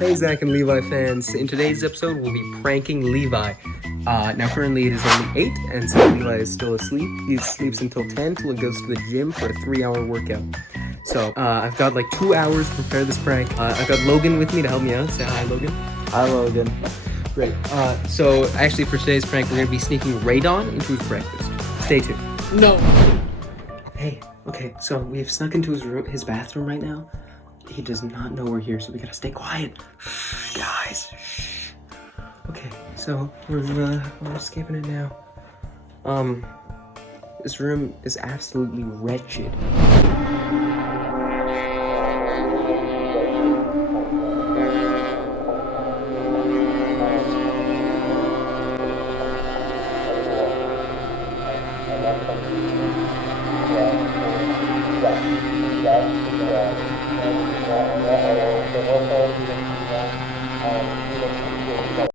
Hey Zach and Levi fans, in today's episode we'll be pranking Levi. Now currently it is only 8 and so Levi is still asleep. He sleeps until 10 till he goes to the gym for a 3-hour workout. So I've got like 2 hours to prepare this prank. I've got Logan with me to help me out. Say hi, Logan. Hi, Logan. Great. So actually for today's prank we're going to be sneaking Radon into his breakfast. Stay tuned. No. Hey, okay, so we've snuck into his bathroom right now. He does not know we're here, so we gotta stay quiet. Shh, guys. Shh. Okay, so we're escaping it now. This room is absolutely wretched.